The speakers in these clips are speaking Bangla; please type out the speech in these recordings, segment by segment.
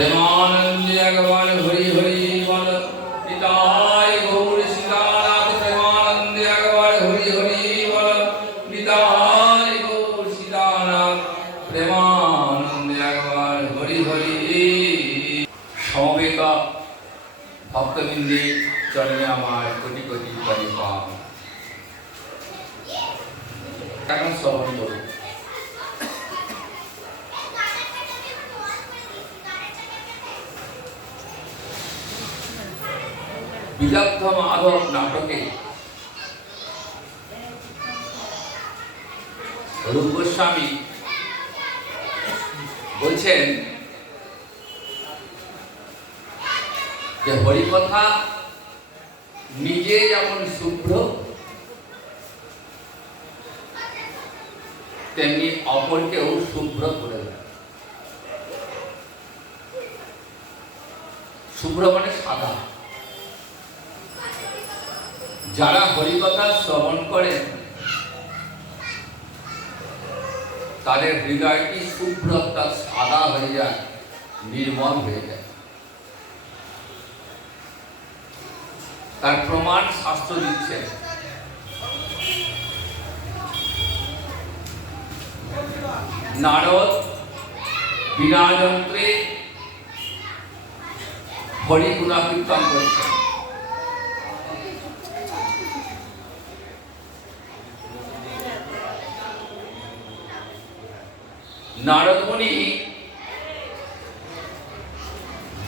प्रेमानंद भगवान हरि हरि बोल निताय गौर सीतानाथ प्रेमानंद भगवान हरि हरि बोल निताय गौर सीतानाथ प्रेमानंद भगवान हरि हरि समवेत भक्तबिंदे चरणे आमार कोटि कोटि परिपाल এখন শ্রবণ করুন। বিদগ্ধ মাধব নাটকে রূপ গোস্বামী বলছেন যে হরিকথা নিজে যেমন শুভ্র তেমনি অপরকেও শুভ্র করে দেয়। শুভ্র মানে সাদা। যারা হরিকথা শ্রবণ করেন তাদের হৃদয়টি শুভ্র অর্থাৎ সাদা হয়ে যায়, নির্মল হয়ে যায়। তার প্রমাণ শাস্ত্র দিচ্ছে। নারদ বিনা যন্ত্রে হরি গুণাকীর্তন করছে। নারদ মুনি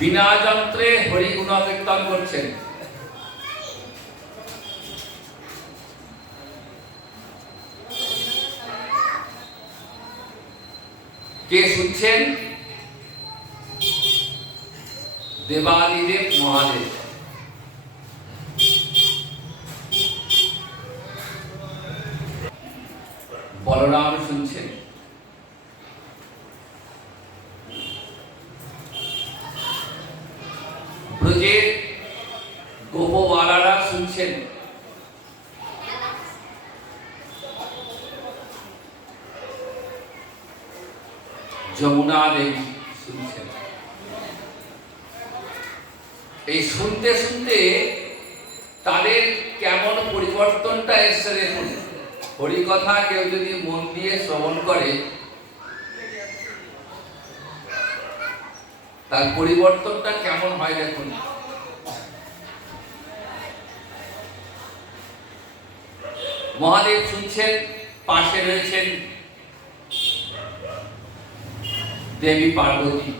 বিনা যন্ত্রে হরি গুণাকীর্তন করছেন। কে শুনছেন? দেবাদিদেব মহাদেব। বলরাম শুনছেন। ব্রজের গোপবালারা শুনছেন। যমুনা দেবী শুনছেন। এই শুনতে শুনতে তাদের কেমন পরিবর্তনটা এসে দেখুন। হরিকথা কেউ যদি মন দিয়ে শ্রবণ করে তার পরিবর্তনটা কেমন হয় দেখুন। মহাদেব শুনছেন, পাশে রয়েছেন দেবী পার্বতী।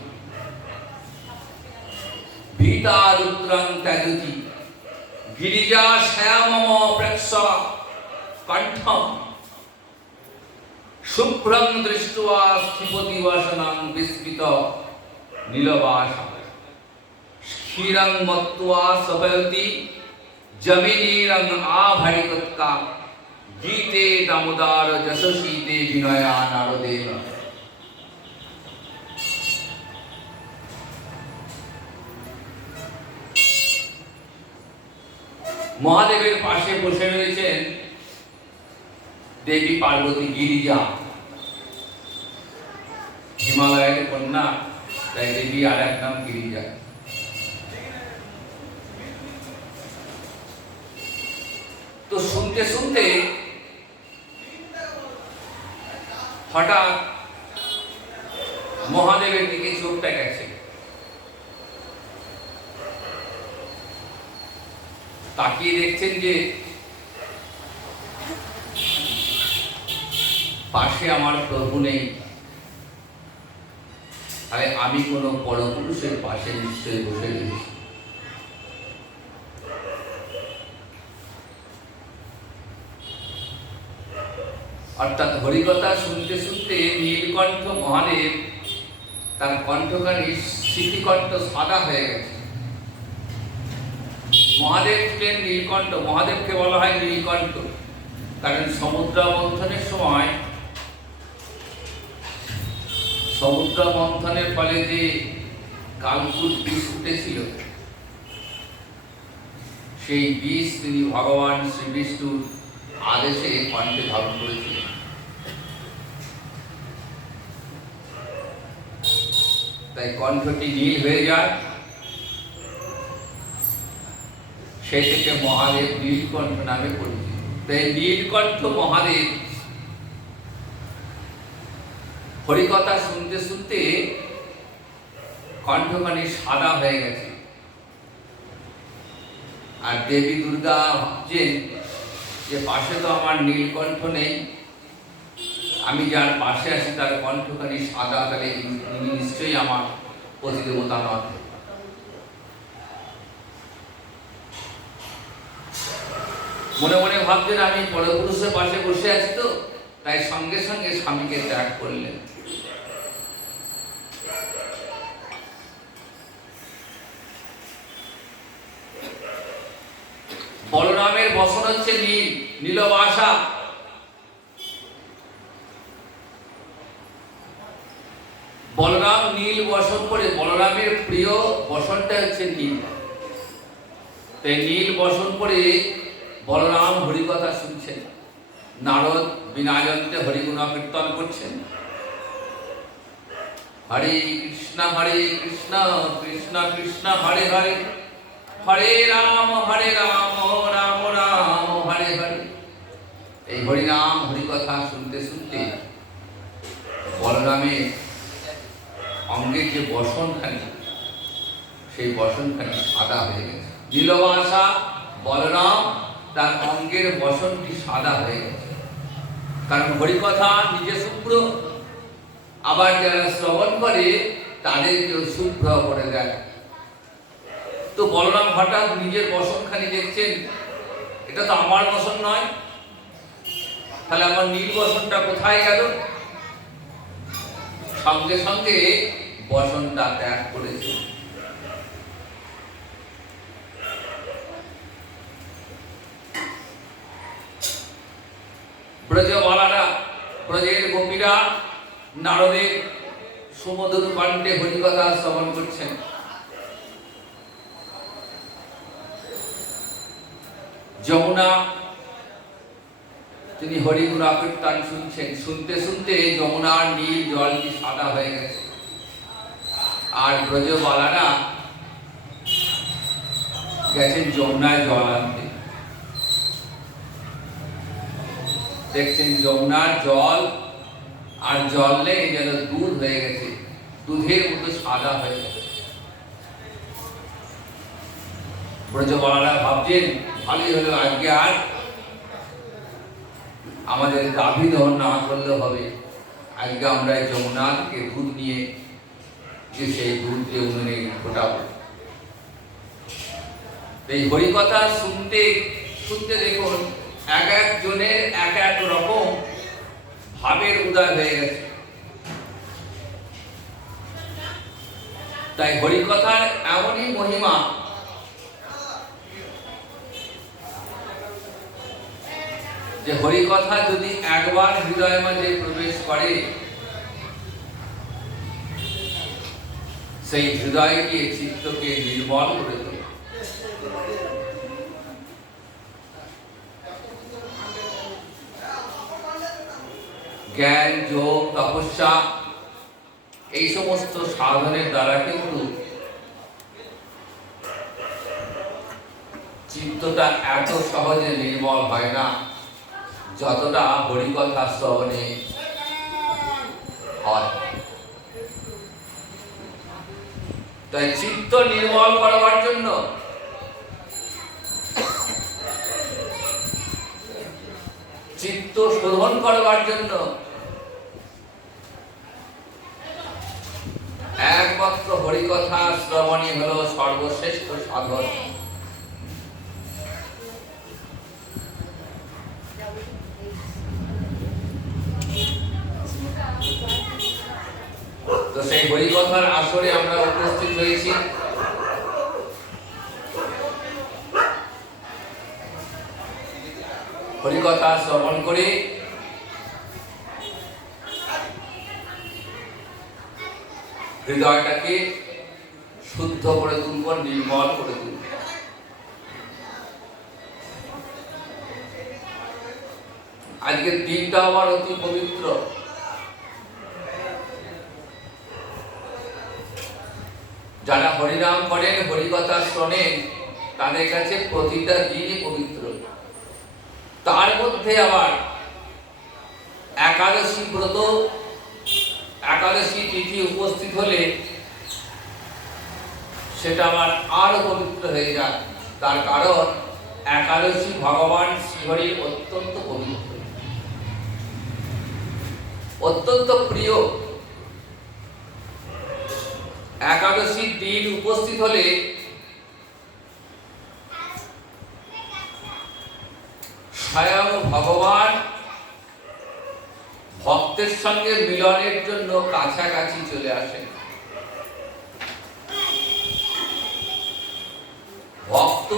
ভীতা রুদ্রং ত্যাজতি গিরিজা শ্যামম প্রেক্ষ কণ্ঠম শুভ্রং দৃष्ट्वा স্থিপতি বাসনাং বিস্মিত নীলবাসা ক্ষীরং মত্ত্বা সপয়তি জমিনীরং আভারিকৎকা গীতে দামোদর যশসীতে বিনয়া নারদেন। মহাদেবের পাশে বসে রয়েছেন দেবী পার্বতী গিরিজা, হিমালয়ের কন্যা, তাই দেবী আর এক নাম গিরিজা। তো শুনতে শুনতে হঠাৎ মহাদেবের দিকে চোখটা গেছে। তাকিয়ে দেখছেন যে পাশে আমার প্রভু নেই, তাহলে আমি কোনো পরপুরুষের পাশে নিশ্চয়ই বসে রয়েছি। অর্থাৎ হরিকথা শুনতে শুনতে নীলকণ্ঠ মহাদেব তার কণ্ঠখানি স্মৃতিকণ্ঠ সাদা হয়ে গেছে। মহাদেব ছিলেন নীলকণ্ঠ। মহাদেবকে বলা হয় নীলকণ্ঠ কারণ সমুদ্র মন্থনের সময়, সমুদ্র মন্থনের ফলে যে কালকূট বিষ উঠেছিল, সেই বিষ তিনি ভগবান শ্রী বিষ্ণুর আদেশে কণ্ঠে ধারণ করেছিলেন। তাই তাই কণ্ঠটি নীল হয়ে যায়, সেই থেকে মহাদেব নীলকণ্ঠ নামে পরিচিত। তাই নীলকণ্ঠ মহাদেব হরিকথা শুনতে শুনতে কণ্ঠখানি সাদা হয়ে গেছে। আর দেবী দুর্গা ভাবছেন যে পাশে তো আমার নীলকণ্ঠ নেই, আমি যার পাশে আছি তার কণ্ঠখানি সাদা, তাহলে ইনি নিশ্চয়ই আমার পতিদেবতা নন। মনে মনে ভাবছেন আমি পরপুরুষের পাশে বসে আছি তো, তাই সঙ্গে সঙ্গে স্বামীকে ত্যাগ করলেন। বলরামের বসন হচ্ছে নীল, নীলবাসা। বলরাম নীল বসন করে, বলরামের প্রিয় বসনটা হচ্ছে নীল। তাই নীল বসন করে বলরাম হরিকথা শুনছেন, নারদ বিনা যন্ত্রে হরিগুণ কীর্তন করছেন। হরে কৃষ্ণ কৃষ্ণ কৃষ্ণ হরে হরে, হরে রাম রাম রাম হরে হরে। এই হরিনাম হরিকথা শুনতে শুনতে বলরামের অঙ্গের যে বসনখানি, সেই বসনখানি সাদা হয়ে গেছে। নীলবাসা বলরাম, তার অঙ্গের বসনটি সাদা হয়ে গেছে। কারণ হরিকথা নিজে শুভ্র, আবার যারা শ্রবণ করে তাদেরকেও শুভ্র করে দেয়। তো বলরাম হঠাৎ নিজের বসনখানি দেখছেন, এটা তো আমার বসন নয়, তাহলে আমার নীল বসনটা কোথায় গেল? সঙ্গে সঙ্গে বসনটা ত্যাগ করেছে। ব্রজবালারা, ব্রজের গোপীরা নারদের সুমধুর কণ্ঠে হরিকথা শ্রবণ করছেন। যমুনা তিনি হরিগুণ কীর্তন শুনছেন, শুনতে শুনতে যমুনার নীল জলটি সাদা হয়ে গেছে। আর ব্রজবালারা গেছেন যমুনায় জল আনতে। দেখছেন যমুনার জল আর জল নেই, যেন দুধ হয়ে গেছে, দুধের মতো সাদা হয়ে গেছে। ব্রজবালারা ভাবছেন ভালোই হলো, আজকে আর আমাদের গাভী দহন না করলে হবে, আজকে আমরা যমুনা থেকে দুধ নিয়ে যে সেই দুধ দিয়ে উনুনে ফোটাবো। এই হরিকথা শুনতে শুনতে দেখুন এক একজনের এক এক রকম ভাবের উদয় হয়ে গেছে। তাই হরিকথার এমনই মহিমা যে হরিকথা যদি একবার হৃদয়ের মাঝে প্রবেশ করে, সেই হৃদয়কে, চিত্তকে নির্মল করে তোলে। জ্ঞান, যোগ, তপস্যা এই সমস্ত সাধনের দ্বারা কিন্তু চিত্তটা এত সহজে নির্মল হয় না, যতটা হরিকথা শ্রবণে হয়। তাই চিত্ত নির্মল করবার জন্য চিত্ত শোধন করবার জন্য একমাত্র হরিকথা শ্রবণই হলো সর্বশ্রেষ্ঠ সাধন। তো সেই হরিকথার আসরে আমরা উপস্থিত হয়েছি। হরিকথা শ্রবণ করে হৃদয়টাকে শুদ্ধ করে তুলব, নির্মল করে তুলব। আজকের দিনটা আমার অতি পবিত্র। যারা হরিনাম করেন, হরিকথা শোনেন, তাদের কাছে প্রতিটা দিনই পবিত্র। তার মধ্যে আবার একাদশী ব্রত, একাদশী তিথি উপস্থিত হলে সেটা আবার আরো পবিত্র হয়ে যায়। তার কারণ একাদশী ভগবান শ্রীহরির অত্যন্ত পবিত্র, অত্যন্ত প্রিয়। একাদশীর দিন উপস্থিত হলে স্বয়ং ভগবান ভক্তের সঙ্গে মিলনের জন্য কাছাকাছি চলে আসেন। ভক্ত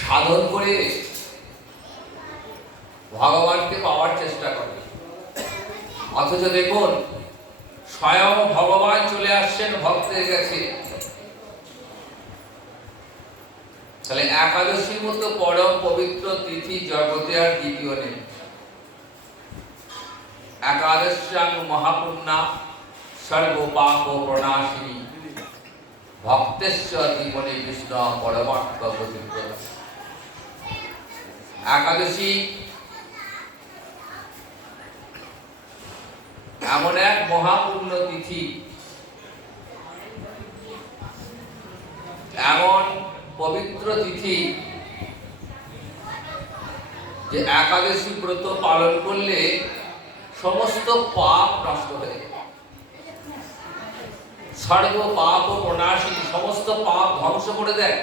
সাধন করে ভগবানকে পাওয়ার চেষ্টা করে, অথচ দেখুন স্বয়ং ভগবান চলে আসছেন ভক্তের কাছে। তাহলে একাদশীর মতো পরম পবিত্র তিথি জগতে আর দ্বিতীয় নেই। একাদশ্যাং মহাপুণ্যা সর্বপাপ প্রণাশিনী ভক্তেশ্ব জীবনে কৃষ্ণ পরমাত্ম পবিত্র। একাদশী এমন এক মহাপুণ্য তিথি, এমন পবিত্র তিথি যে একাদশী ব্রত পালন করলে সমস্ত পাপ নষ্ট হয়ে যায়। সর্ব পাপ ও প্রণাশিনী, সমস্ত পাপ ধ্বংস করে দেয়।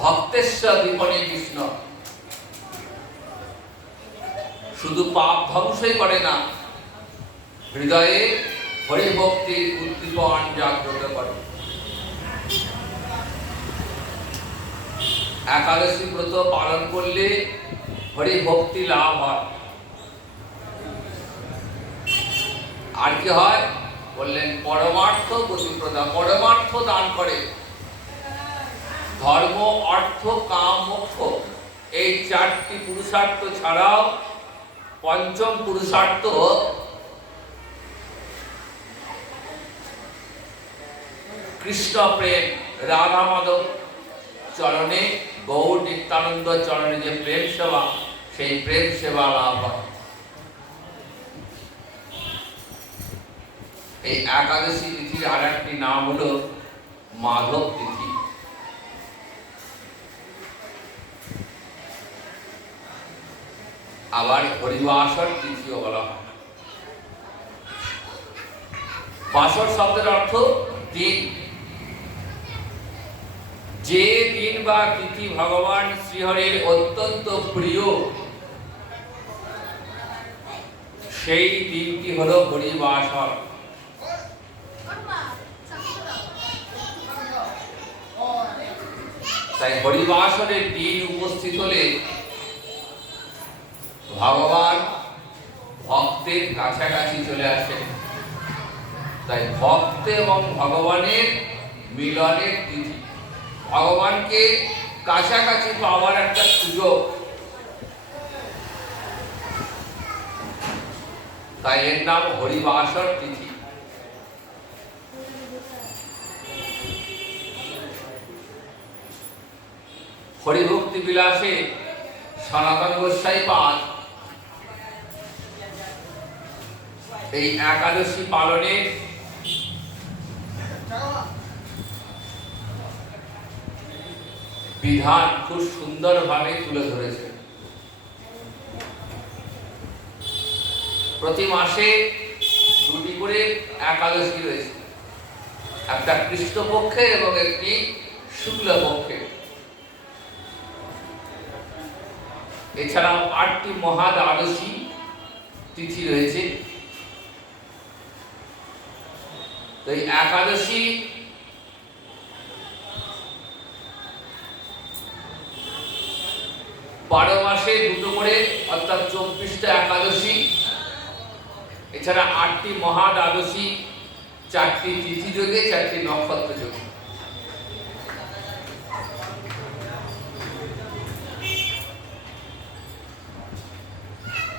ভক্তেশ্বর দীপনে কৃষ্ণ শুধু পাপ ধ্বংসই করে না, হৃদয়ে হরিভক্তির উদ্দীপন জাগ্রত করে। একাদশী ব্রত পালন করলে হরিভক্তি লাভ হয়। আর কি হয় বললেন? পরমার্থ গতিপ্রদা, পরমার্থ দান করে। ধর্ম, অর্থ, কাম, মোক্ষ এই চারটি পুরুষার্থ ছাড়াও পঞ্চম পুরুষার্থ কৃষ্ণ প্রেম, রাধা মাধব চরণে, গৌর নিত্যানন্দ চরণে যে প্রেম সেবা, সেই প্রেম সেবা লাভ হয়। এই একাদশী তিথির আর একটি নাম হলো মাধব তিথি। আবার হরিবাসর তিথিও বলা হয়। বাসর শব্দের অর্থ দিন। যে দিন বা তিথি ভগবান শ্রীহরির অত্যন্ত প্রিয়, সেই দিনটি হলো হরিবাসর। তাই হরিবাসরের দিন উপস্থিত হলে ভগবান ভক্তের কাছাকাছি চলে আসেন। তাই ভক্ত এবং ভগবানের মিলনের তিথি, ভগবানকে কাছাকাছি পাওয়ার একটা সুযোগ। তাই এর নাম হরিবাসর তিথি। হরিভক্তি বিলাসে সনাতন গোস্বাই পাদ এই একাদশী পালনে বিধান খুব সুন্দরভাবে তুলে ধরেছে। প্রতি মাসে দুটি করে একাদশী রয়েছে, একটা কৃষ্ণপক্ষে এবং একটি শুক্লপক্ষে। এছাড়াও 8টি মহাদ্বাদশী তিথি রয়েছে। তো এই একাদশী বারো মাসে দুটো করে, অর্থাৎ 24টা একাদশী, এছাড়া 8টি মহাদ্বাদশী, 4টি তিথি যোগে, 4টি নক্ষত্র যোগে।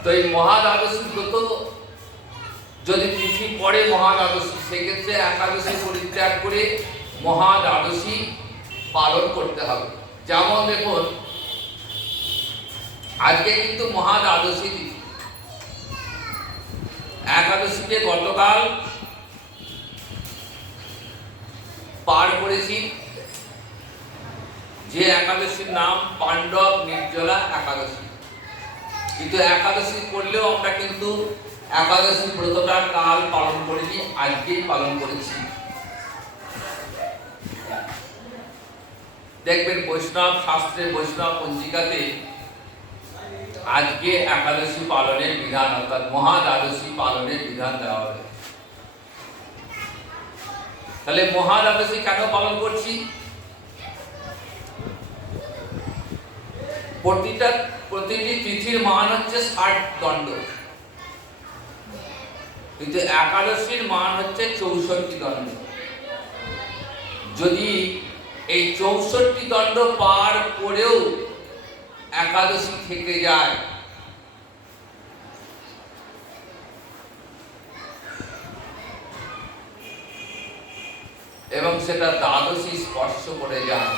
তো এই মহাদ্বাদশী ব্রত যদি তিথি পড়ে মহাদ্বাদশী, সেক্ষেত্রে একাদশী পরিত্যাগ করে মহাদ্বাদশী পালন করতে হবে। যেমন দেখুন, আজকে কিন্তু মহাদ্বাদশী তিথি। একাদশীকে গতকাল পার করেছি, যে একাদশীর নাম পাণ্ডব নির্জলা একাদশী। কিন্তু একাদশী করলেও আমরা কিন্তু একাদশী ব্রতটা কাল পালন করিনি, আজকেই পালন করেছি। দেখবেন বৈষ্ণব শাস্ত্রে, বৈষ্ণব পঞ্জিকাতে আজকে একাদশী পালনের বিধান, অর্থাৎ মহাদ্বাদশী পালনের বিধান দেওয়া হবে। তাহলে মহাদ্বাদশী কেন পালন করছি? প্রতিটি তিথির মান হচ্ছে 60 দণ্ড, কিন্তু একাদশীর মান হচ্ছে 64 দণ্ড। যদি এই 64 দণ্ড পার করেও একাদশী থেকে যায়, এবং সেটা দ্বাদশী স্পর্শ করে যায়,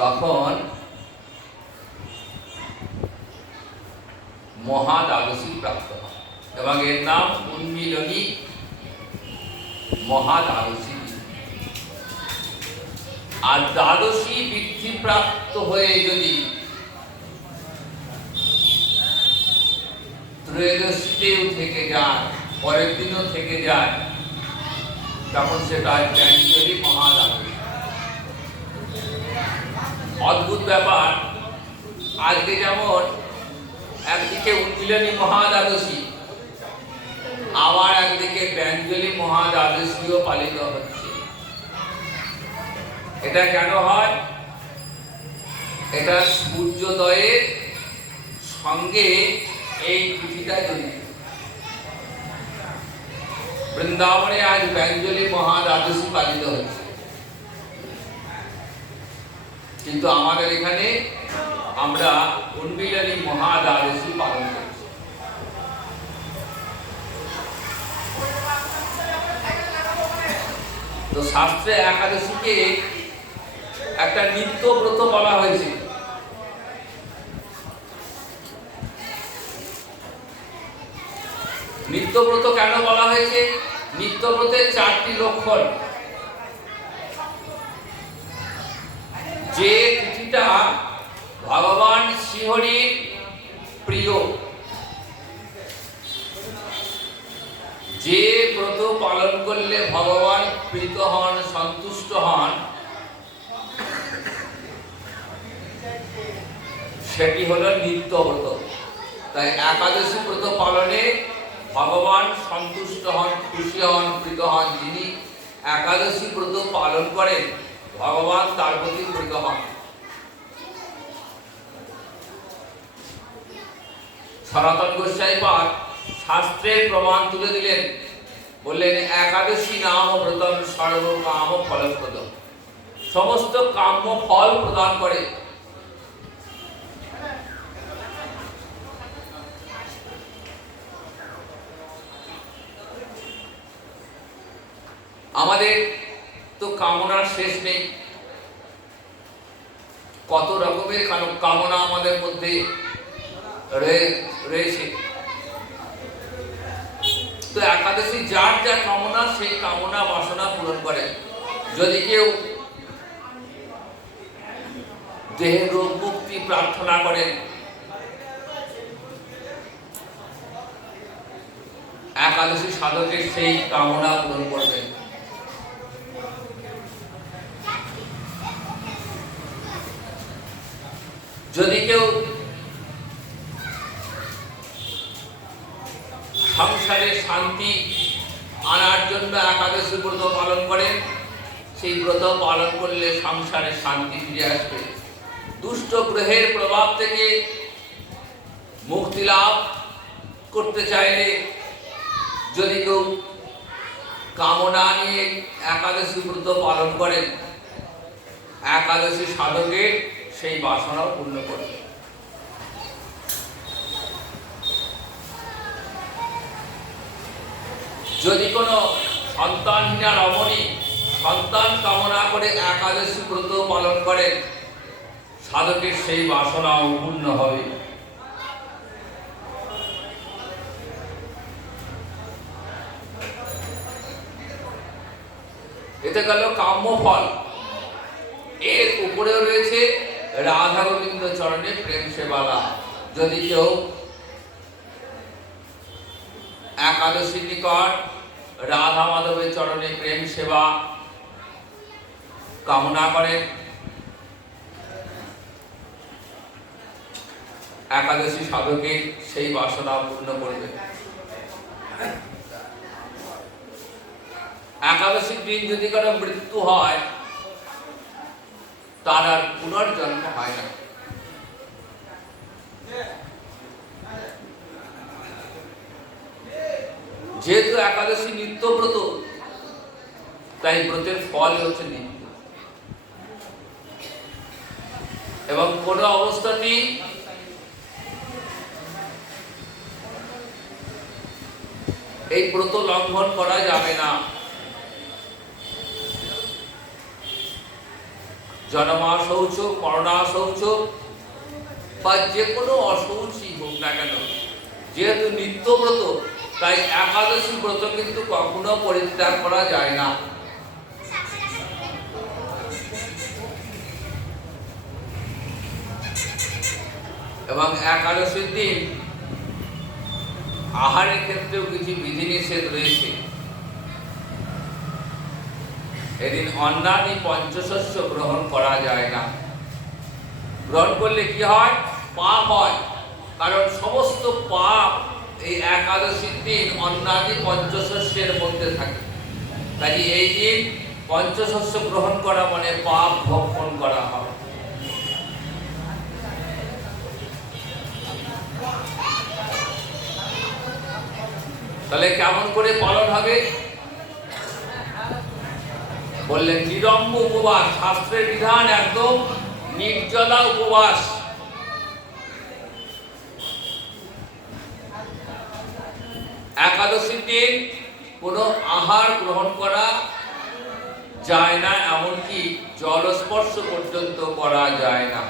তখন মহাদ্বাদশী প্রাপ্ত হয় এবং এর নাম উন্মিলনী মহাদ্বাদশী। আর দ্বাদশী বৃদ্ধিপ্রাপ্ত হয়ে যদি ত্রয়োদশীতেও থেকে যায়, পরের দিনও থেকে যায়, তখন সেটা জ্ঞানজলি মহাদ্বাদশী। অদ্ভুত ব্যাপার, আজকে যেমন একদিকে উন্মিলনী মহাদ্বাদশী, আবার একদিকে জ্ঞানজলি মহাদ্বাদশীও পালিত হচ্ছে। এটা কেন হয়? এটা সূর্যোদয়ের সঙ্গে এই তিথিটা জড়িত। বৃন্দাবনে আজ জ্ঞানজলি মহাদ্বাদশী পালিত হচ্ছে, কিন্তু আমাদের এখানে আমরা উন্মিলনী মহাদ্বাদশী পালন করছি। তো শাস্ত্রে একাদশীকে একটা নিত্য ব্রত বলা হয়েছে। নিত্যব্রত কেন বলা হয়েছে? নিত্যব্রতের 4টি লক্ষণ। যে তিথিটা ভগবান শ্রীহরির প্রিয়, যে ব্রত পালন করলে ভগবান প্রীত হন, সন্তুষ্ট হন, সেটি হলো নিত্যব্রত। তাই একাদশী ব্রত পালনে ভগবান সন্তুষ্ট হন, খুশি হন, প্রীত হন। যিনি একাদশী ব্রত পালন করেন, ভগবান তার প্রতি প্রীত হন। সনাতন গোস্বামী পাদ শাস্ত্রের প্রমাণ তুলে দিলেন, বললেন একাদশী নাম ব্রতম সর্ব কাম ফলপ্রদ, সমস্ত কাম্য ফল প্রদান করে। আমাদের তো কামনার শেষ নেই, কত রকমের কামনা আমাদের মধ্যে রয়েছে। তো একাদশী যার যা কামনা, সেই কামনা বাসনা পূরণ করে। যদি কেউ দেহের রোগ মুক্তি প্রার্থনা করেন, একাদশী সাধকের সেই কামনা পূরণ করবেন। যদি কেউ সংসারে শান্তি আনার জন্য একাদশী ব্রত পালন করেন, সেই ব্রত পালন করলে সংসারে শান্তি ফিরে আসবে। দুষ্ট গ্রহের প্রভাব থেকে মুক্তি লাভ করতে চাইলে যদি কেউ কামনা নিয়ে একাদশী ব্রত পালন করেন, একাদশী সাধকের সেই বাসনাও পূর্ণ করবে। যদি কোনো সন্তানহীনা রমণী সন্তান কামনা করে একাদশী ব্রত পালন করেন, সাধকের সেই বাসনাও পূর্ণ হবে। এতে গেল কাম্য ফল। এর উপরেও রয়েছে রাধা গোবিন্দ চরণে প্রেম সেবালা। যদি কেউ একাদশীর নিকট রাধা মাধবের চরণে প্রেম সেবা কামনা করেন, একাদশী সাধকের সেই বাসনা পূর্ণ করবে। একাদশীর দিন যদি কারো মৃত্যু হয়, তার আর পুনর্জন্ম হয় না। যেহেতু একাদশী নিত্যব্রত, তাই ব্রতের ফল হচ্ছে নিত্য, এবং কোন অবস্থাতেই এই ব্রত লঙ্ঘন করা যাবে না। জন্মা শৌচ, করোনা শৌচ বা যে কোনো অশৌচই হোক না কেন, যেহেতু নিত্যব্রত, তাই একাদশী ব্রত কিন্তু কখনো পরিত্যাগ করা যায় না। এবং একাদশীর দিন আহারের ক্ষেত্রেও কিছু বিধিনিষেধ রয়েছে। এদিন অন্নাদি পঞ্চশস্য গ্রহণ করা যায় না। গ্রহণ করলে কি হয়? পাপ হয়, কারণ সমস্ত পাপ এই একাদশীর দিন অন্নাদি পঞ্চশস্যের মধ্যে থাকে। তাই এই দিন পঞ্চশস্য গ্রহণ করা মানে পাপ ভক্ষণ করা হয়। তাহলে কেমন করে পালন হবে? বললেন নিরম্ব উপবাস, শাস্ত্রের বিধান একদম নির্জলা উপবাস। একাদশীর দিন কোনো আহার গ্রহণ করা যায় না, এমনকি জলস্পর্শ পর্যন্ত করা যায় না।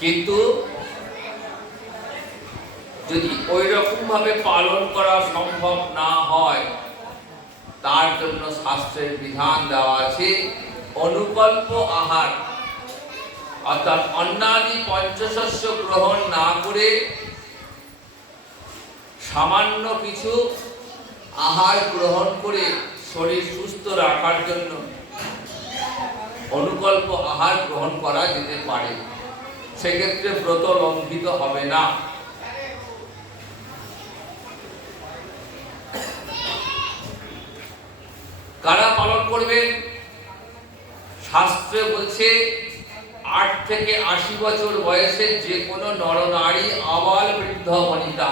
কিন্তু যদি ওই রকম ভাবে পালন করা সম্ভব না হয়, তার জন্য শাস্ত্রের বিধান দেওয়া আছে অনুকল্প আহার, অর্থাৎ অন্নাদি পঞ্চশস্য গ্রহণ না করে সামান্য কিছু আহার গ্রহণ করে শরীর সুস্থ রাখার জন্য অনুকল্প আহার গ্রহণ করা যেতে পারে। সেক্ষেত্রে ব্রত লঙ্ঘিত হবে না। কারা পালন করবেন? শাস্ত্রে বলছে 8 থেকে 80 বছর বয়সের যে কোনো নরনারী, আবাল বৃদ্ধ বনিতা,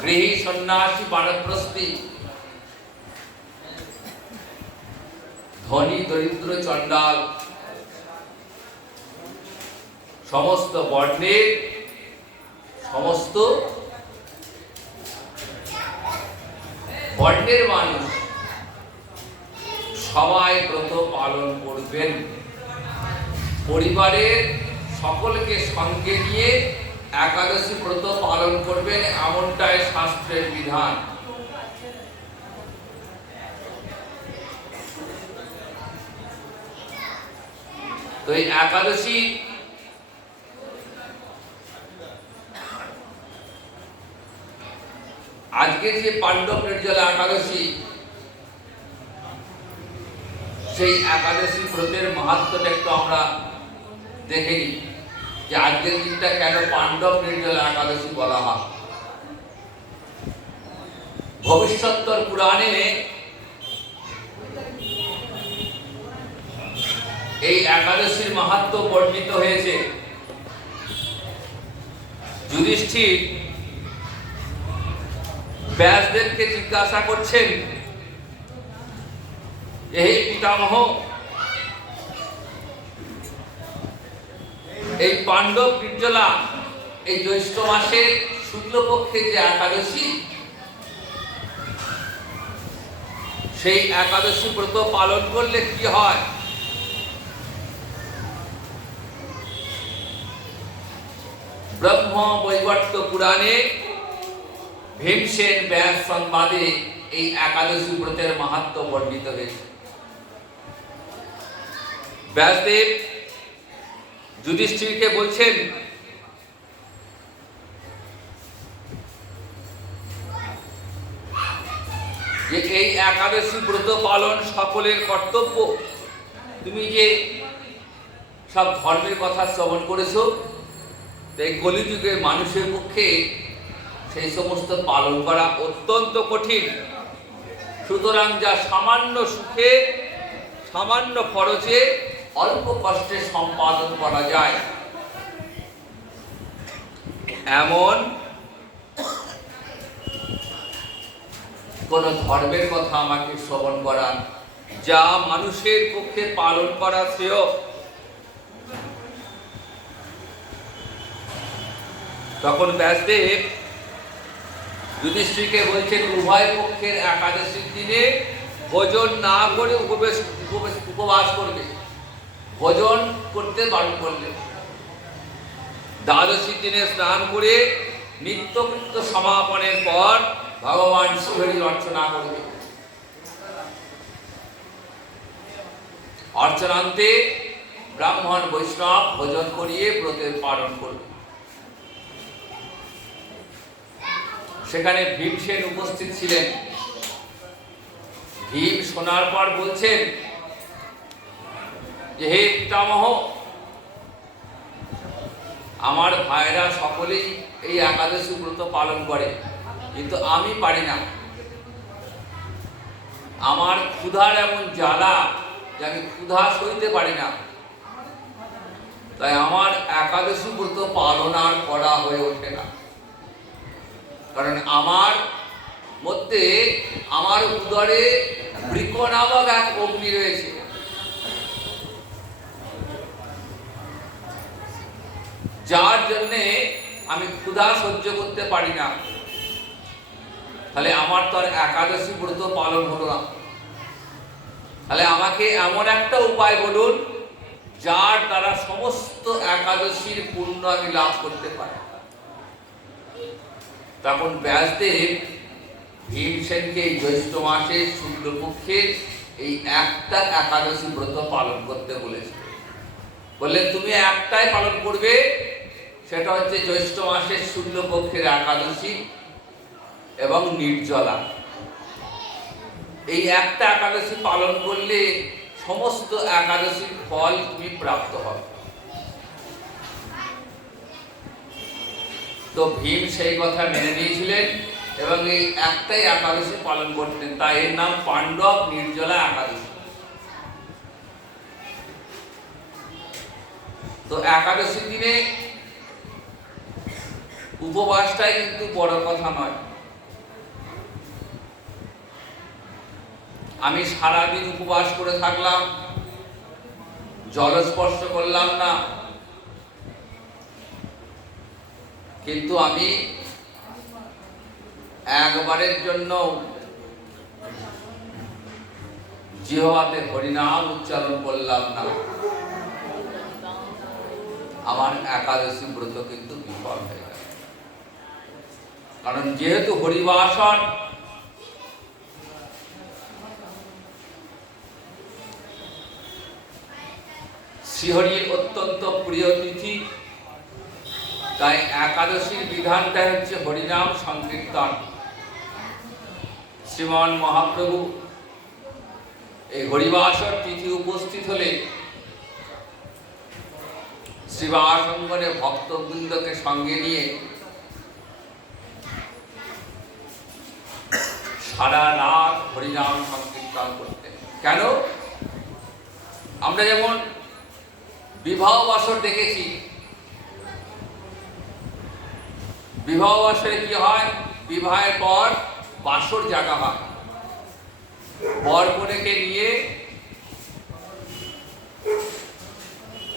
গৃহী সন্ন্যাসী বানপ্রস্থী, ধনী দরিদ্র চণ্ডাল, সমস্ত বর্ণের সমস্ত বর্ণের মানুষ সবাই ব্রত পালন করবেন। পরিবারের সকলকে সঙ্গে নিয়ে একাদশী ব্রত পালন করবেন, এমনটাই শাস্ত্রের বিধান। তো এই একাদশী আজকে যে পাণ্ডব নির্জলা একাদশী, সেই একাদশী ব্রতের মাহাত্ম্যটা একটু আমরা দেখে নিই, যে আজকের দিনটা কেন পাণ্ডব নির্জলা একাদশী বলা হয়। ভবিষ্যত্তর পুরাণে এই একাদশীর মাহাত্ম্য বর্ণিত হয়েছে। যুধিষ্ঠির ব্যাসদেবকে জিজ্ঞাসা করছেন যে হে পিতামহ, এই পাণ্ডব নির্জলা এই জ্যৈষ্ঠ মাসের শুক্লপক্ষে যে একাদশী, সেই একাদশী ব্রত পালন করলে কি হয়? ব্রহ্ম বৈবর্ত পুরাণে ভীমসেন ব্যাস সংবাদে এই একাদশী ব্রতের মাহাত্ম্য বর্ণিত হয়েছে। ব্যাসদেব যুধিষ্ঠিরকে বলছেন যে এই একাদশী ব্রত পালন সকলের কর্তব্য। তুমি যে সব ধর্মের কথা শ্রবণ করেছো, এই কলিযুগে মানুষের পক্ষে সেই সমস্ত পালন করা অত্যন্ত কঠিন। সুতরাং যা সামান্য সুখে, সামান্য খরচে, অল্প কষ্টে সম্পাদন করা যায়, এমন কোন ধর্মের কথা আমাকে শ্রবণ করান যা মানুষের পক্ষে পালন করা শ্রেয়। তখন ব্যাসদেব যুধিষ্ঠিরকে বলছেন, উভয় পক্ষের একাদশীর দিনে ভোজন না করে উপবাস করবে। ভোজন করতে বারণ করলেন। দ্বাদশীর দিনে স্নান করে নিত্যকৃত্য সমাপনের পর ভগবান শ্রীহরির অর্চনা করবে। অর্চনান্তে ব্রাহ্মণ বৈষ্ণব ভোজন করিয়ে ব্রতের পালন করবে। সেখানে ভীমসেন উপস্থিত ছিলেন। ভীম শোনার পর বলছেন যে হে পিতামহ, আমার ভাইরা সকলেই এই একাদশী ব্রত পালন করে, কিন্তু আমি পারি না। আমার ক্ষুধার এমন জ্বালা যে আমি ক্ষুধা সইতে পারি না, তাই আমার একাদশী ব্রত পালন আর করা হয়ে ওঠে না। কারণ আমার মধ্যে, আমার উদরে বৃক নামক এক অগ্নি রয়েছে, যার জন্যে আমি ক্ষুধা সহ্য করতে পারি না। তাহলে আমার তো আর একাদশী ব্রত পালন হলো না। তাহলে আমাকে এমন একটা উপায় বলুন যার দ্বারা সমস্ত একাদশীর পুণ্য আমি লাভ করতে পারি। তখন ব্যাসদেব ভীমসেনকে এই জ্যৈষ্ঠ মাসের শুক্লপক্ষের এই একটা একাদশী ব্রত পালন করতে বলেছে। বললেন তুমি একটাই পালন করবে, সেটা হচ্ছে জ্যৈষ্ঠ মাসের শুক্লপক্ষের একাদশী এবং নির্জলা। এই একটা একাদশী পালন করলে সমস্ত একাদশীর ফল তুমি প্রাপ্ত হবে। তো ভীম সেই কথা মেনে নিয়েছিলেন এবং এই একটাই একাদশী পালন করতেন, তাই এর নাম পাণ্ডব নির্জলা একাদশী। তো একাদশীর দিনে উপবাসটাই কিন্তু বড় কথা নয়। আমি সারাদিন উপবাস করে থাকলাম, জলস্পর্শ করলাম না, কিন্তু আমি একবারের জন্য জিহ্বাতে হরিনাম উচ্চারণ করলাম না, আমার একাদশী ব্রত কিন্তু বিফল হয়ে গেল। কারণ যেহেতু হরিবাসন শ্রীহরির অত্যন্ত প্রিয় তিথি, তাই একাদশীর বিধানটা হচ্ছে হরিনাম সংকীর্তন। শ্রীমান মহাপ্রভু এই হরিবাসর তিথি উপস্থিত হলে শ্রীবাসঙ্গনে ভক্তবৃন্দকে সঙ্গে নিয়ে সারা রাত হরিনাম সংকীর্তন করতেন। কেন? আমরা যেমন বিবাহ বাসর দেখেছি, বিবাহ বাসরে কি হয়? বিবাহের পর বাসর জাগা হয়। বর কনেকে নিয়ে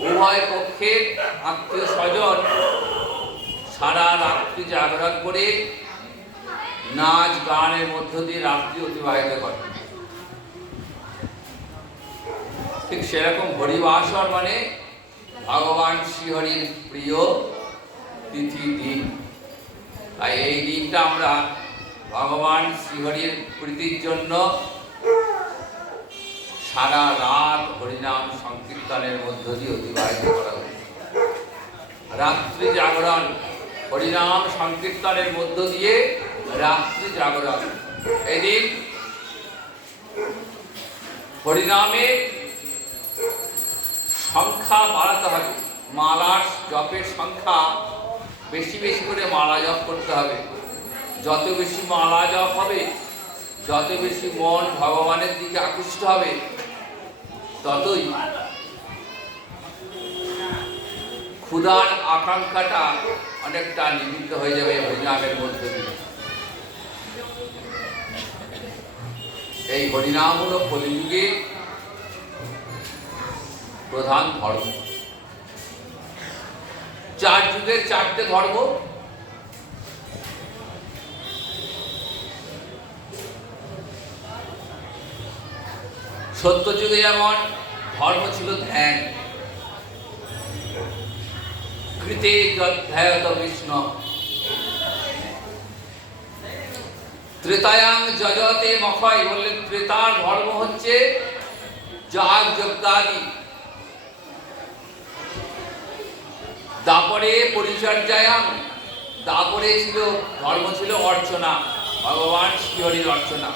উভয় পক্ষের আত্মীয় স্বজন সারা রাত্রি জাগরণ করে নাচ গানের মধ্য দিয়ে রাত্রি অতিবাহিত করে। ঠিক সেরকম হরিবাসর মানে ভগবান শ্রীহরির প্রিয় তিথি দিন। তাই এই দিনটা আমরা ভগবান শ্রীহরির প্রীতির জন্য সারা রাত হরিনাম সংকীর্তনের মধ্য দিয়ে অতিবাহিত করা হয়। রাত্রি জাগরণ, হরিনাম সংকীর্তনের মধ্য দিয়ে রাত্রি জাগরণ। এদিন হরিনামে সংখ্যা বাড়াতে হবে, মালার জপের সংখ্যা বেশি বেশি করে মালা জপ করতে হবে। যত বেশি মালা জপ হবে, যত বেশি মন ভগবানের দিকে আকৃষ্ট হবে, ততই ক্ষুধার আকাঙ্ক্ষাটা অনেকটা নিবৃত্ত হয়ে যাবে হরিনামের মধ্যে দিয়ে। এই হরিনাম হল কলিযুগের প্রধান ধর্ম। 4 যুগের 4টে ধর্ম। সত্য যুগে যেমন ধর্ম ছিল ধ্যান, কৃতে যধ্যায়ত বিষ্ণু, ত্রেতায়াং যজতে মখয় বললেন ত্রেতার ধর্ম হচ্ছে যাগ যজ্ঞাদি, দাপরে পরিচর্যায়াং, দাপরে ছিল ধর্ম ছিল অর্চনা, ভগবান শ্রীহরির অর্চনা।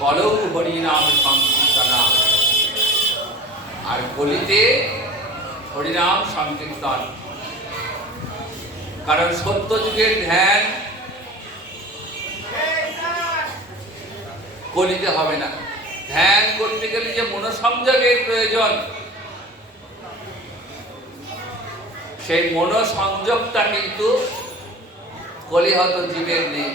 কলৌ হরিনাম সংকীর্তনা, আর কলিতে হরিনাম সংকীর্তন। কারণ সত্য যুগের ধ্যান কলিতে হবে না। ধ্যান করতে গেলে যে মনোসংযোগের প্রয়োজন, সেই মনোসংযোগটা কিন্তু কলিহত জীবের নেই।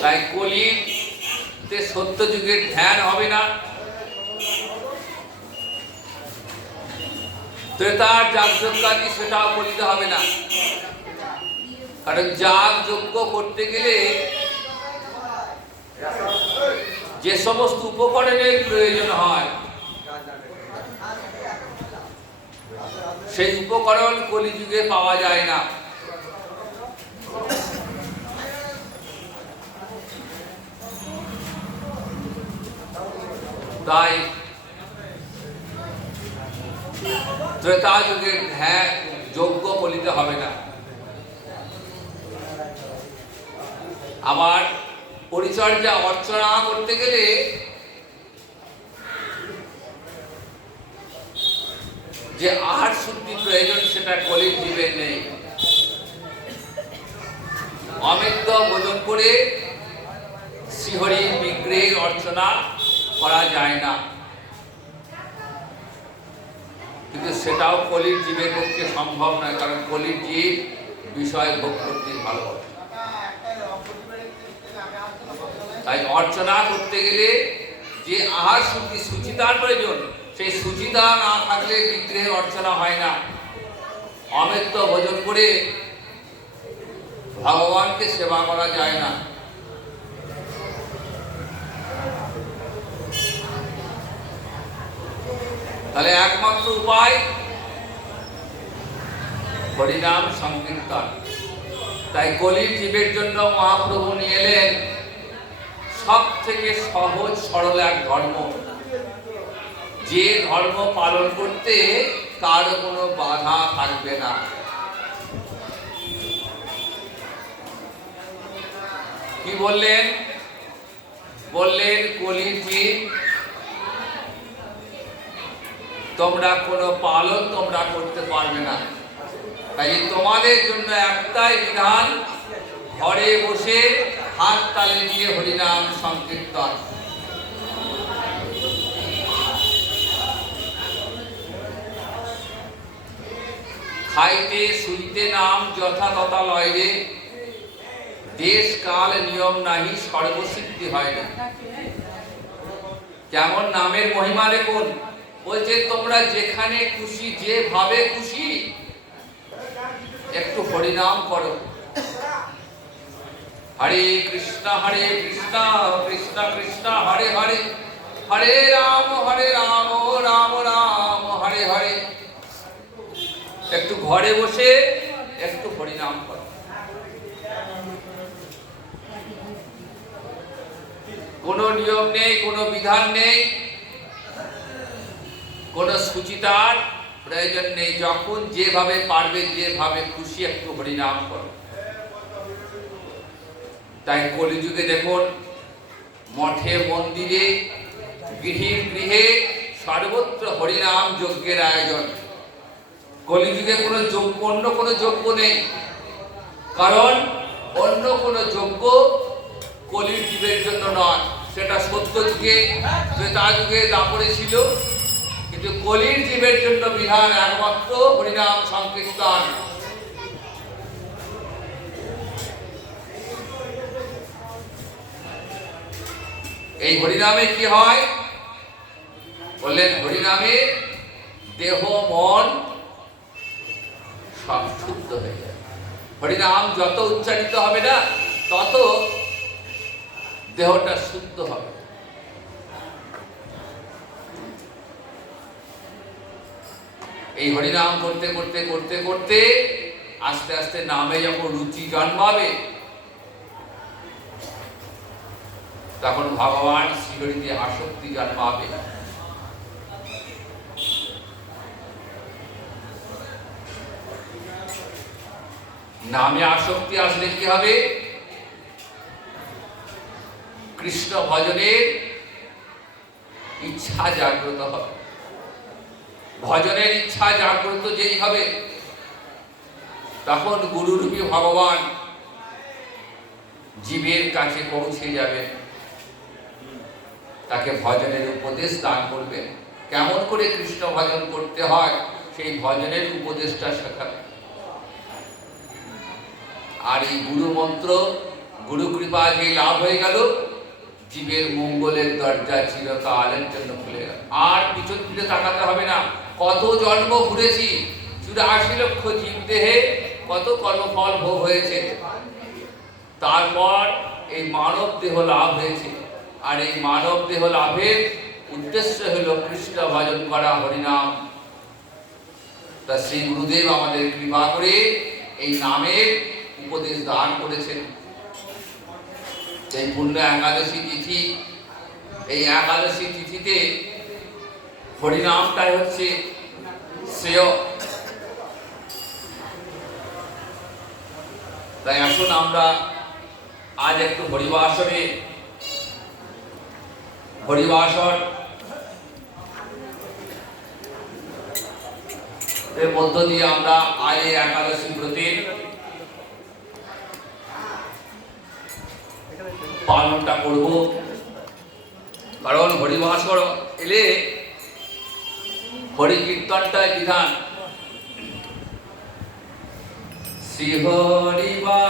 তাই কলিতে সত্য যুগের ধ্যান হবে না। ত্রেতার যাগ যজ্ঞাদি সেটাও কলিতে হবে না। কারণ যাগ যজ্ঞ করতে গেলে যে সমস্ত উপকরণের প্রয়োজন হয়, সেই উপকরণ কলিযুগে পাওয়া যায় না। তাই ত্রেতা যুগের ধ্যান যজ্ঞ কলিতে হবে না। আবার পরিচর্যা অর্চনা করতে গেলে যে আহার শুদ্ধি প্রয়োজন সেটা কলির জীবের নেই। অমৃত ভোজন করে শ্রীহরির বিগ্রহের অর্চনা করা যায় না, কিন্তু সেটাও কলির জীবের পক্ষে সম্ভব নয়। কারণ কলির জীব বিষয় ভোগ করতে ভালোবাসে। তাই অর্চনা করতে গেলে যে আহার শুদ্ধি সুচিতার প্রয়োজন, সেই সুচিতা না থাকলে বিগ্রহের অর্চনা হয় না। অমৃত ভোজন করে ভগবানকে সেবা করা যায় না। তাহলে একমাত্র উপায় হরিনাম সংকীর্তন। তাই কলির জীবের জন্য মহাপ্রভু নিয়ে এলেন সব থেকে সহজ সরল এক ধর্ম, যে ধর্ম পালন করতে কারো কোনো বাধা থাকবে না। কি বললেন? বললেন কলির জীব তোমরা কোনো পালন তোমরা করতে পারবে না। তাই তোমাদের জন্য একটাই বিধান, ঘরে বসে হাত তালে দিয়ে হরিনাম সংকীর্তন। খাইতে শুইতে নাম যথা তথা লয় রে, দেশ কাল নিয়ম নাহি সর্বসিদ্ধি হয় না। কেমন নামের মহিমা দেখুন, বলছে তোমরা যেখানে খুশি যেভাবে খুশি একটু হরিনাম করো। হরে কৃষ্ণ কৃষ্ণ কৃষ্ণ হরে হরে, হরে রাম রাম রাম হরে হরে। একটু ঘরে বসে একটু হরিনাম করো। কোনো নিয়ম নেই, কোনো বিধান নেই, কোনো সুচিতার প্রয়োজন নেই। যখন যেভাবে পারবে যেভাবে খুশি একটু হরিনাম করো। তাই কলিযুগে দেখুন মঠে মন্দিরে গৃহে গৃহে সর্বত্র হরিনাম যজ্ঞের আয়োজন। কলিযুগে কোনো যজ্ঞ, অন্য কোনো যজ্ঞ নেই, কারণ অন্য কোনো যজ্ঞ কলির জীবের জন্য নয়। সেটা সত্য যুগে ত্রেতা যুগে দাপরে ছিল, কিন্তু কলির জীবের জন্য বিধান একমাত্র হরিনাম সংকীর্তন। এই হরিনামে কি হয় বললেন, হরিনামে দেহ মন সব শুদ্ধ হয়ে যায়। হরিনাম যত উচ্চারিত হবে না তত দেহটা শুদ্ধ হবে। এই হরিনাম করতে করতে করতে করতে আস্তে আস্তে নামে যখন রুচি জন্মাবে, তখন ভগবান শ্রীহরিতে আসক্তি জন্মাবে। নামে আসক্তি আসলে কি হবে? কৃষ্ণ ভজনের ইচ্ছা জাগ্রত হবে। ভজনের ইচ্ছা জাগ্রত যেই হবে, তখন গুরুরূপী ভগবান জীবের কাছে পৌঁছে যাবেন, তাকে ভজনের উপদেশ দান করবেন। কেমন করে কৃষ্ণ ভজন করতে হয় সেই ভজনের উপদেশটা শেখাবেন। আর এই গুরু মন্ত্র, গুরু কৃপা যে লাভ হয়ে গেল, জীবের মঙ্গলের দরজা চিরকালের জন্য খুলে গেল। আর পিছন ফিরে তাকাতে হবে না। কত জন্ম ঘুরেছি, ৮৪ লক্ষ জীব দেহে কত কর্মফল ভোগ হয়েছে, তারপর এই মানব দেহ লাভ হয়েছে। আর এই মানব দেহ লাভের উদ্দেশ্য হলো কৃষ্ণ ভজন করা, হরিনাম। তা শ্রী গুরুদেব আমাদের কৃপা করে এই নামের উপদেশ দান করেছেন। এই পূর্ণ একাদশী তিথি, এই একাদশী তিথিতে হরিনামটাই হচ্ছে শ্রেয়। তাই আসুন আমরা আজ একটু হরিবাসরে, হরিবাসর এর মধ্য দিয়ে আমরা আজ এই একাদশী ব্রতের পালনটা করব। কারণ হরিবাসর এলে হরি কীর্তনটাই বিধান। শ্রী হরিবাসরে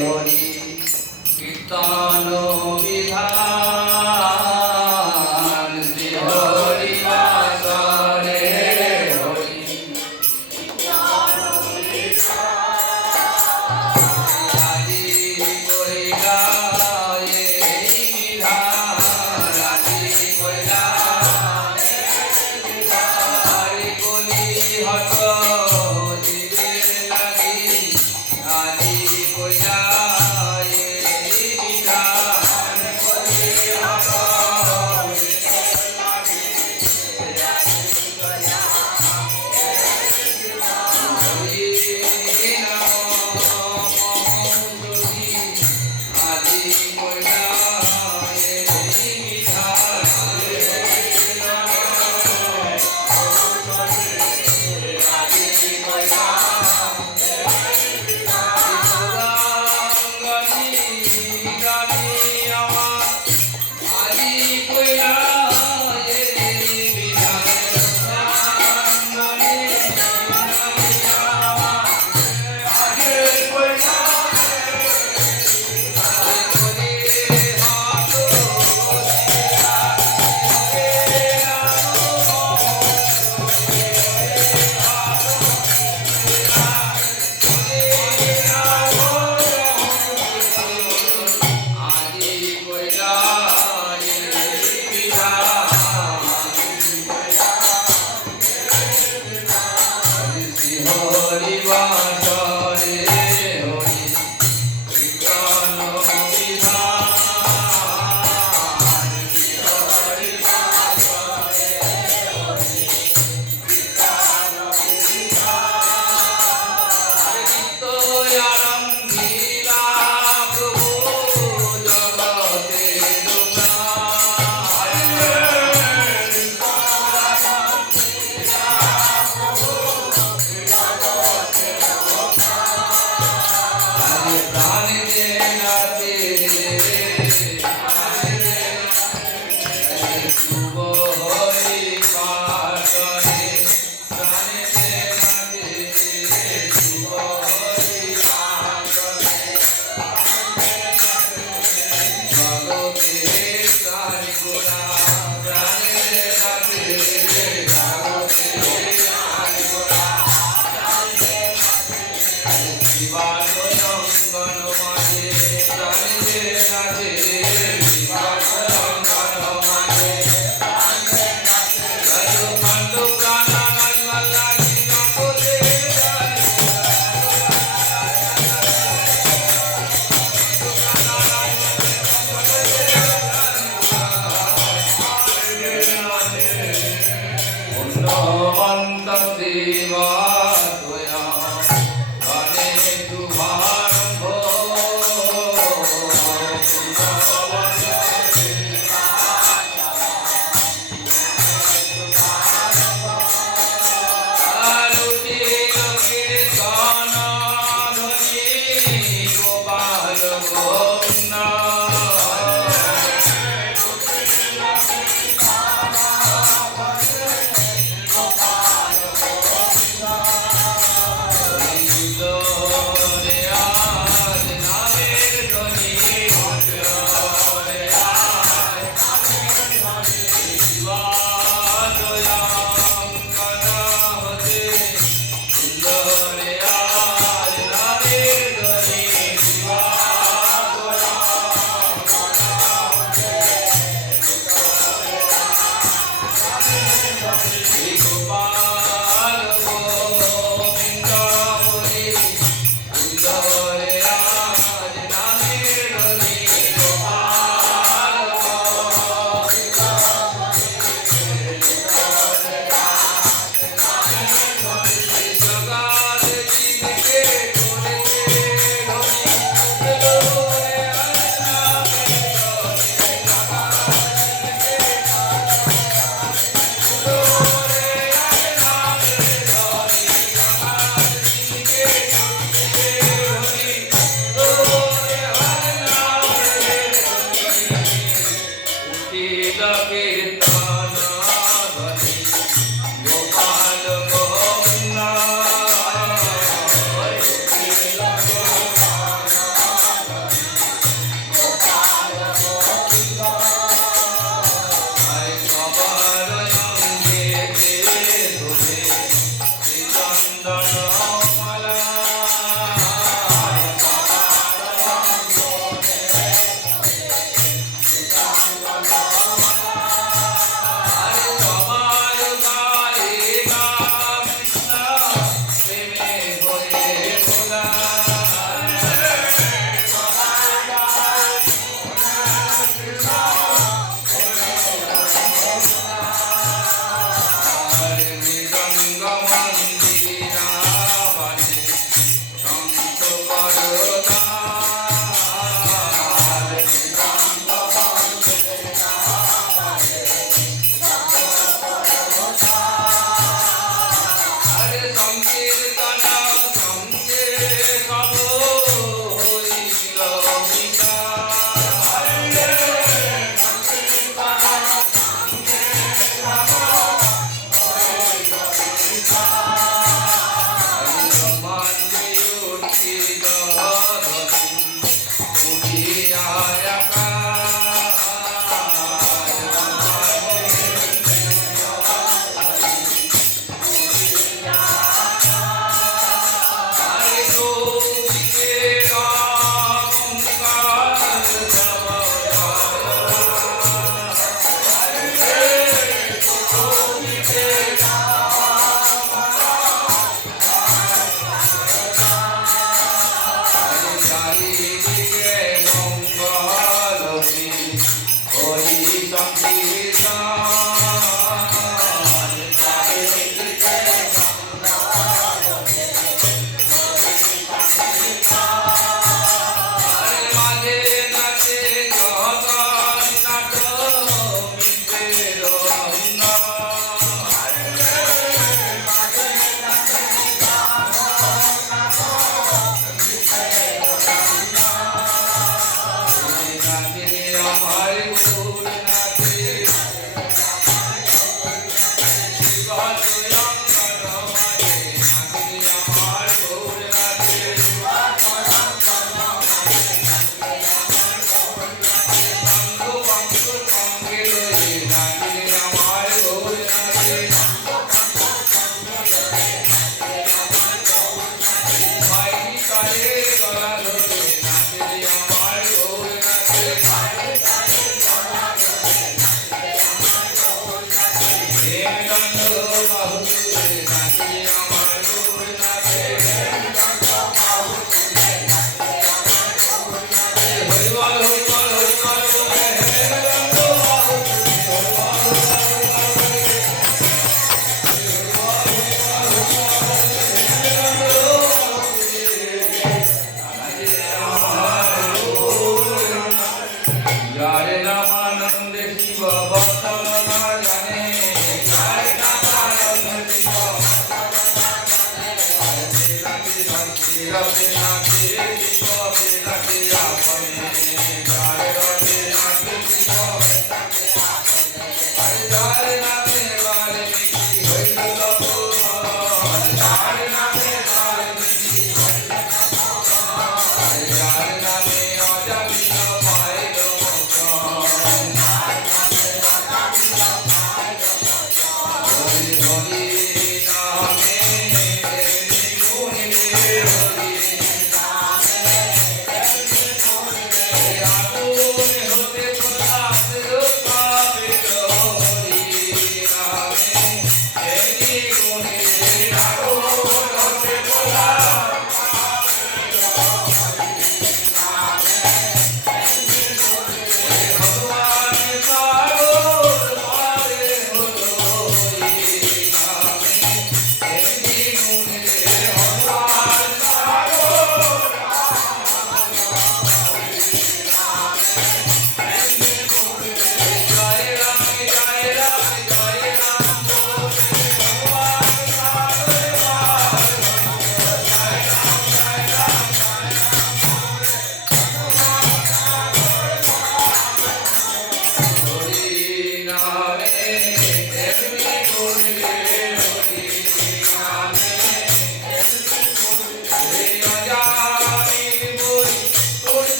হরি কীর্তন বিধান, শ্রী হরিবাসরে হরি কীর্তন বিধান।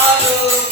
আলোক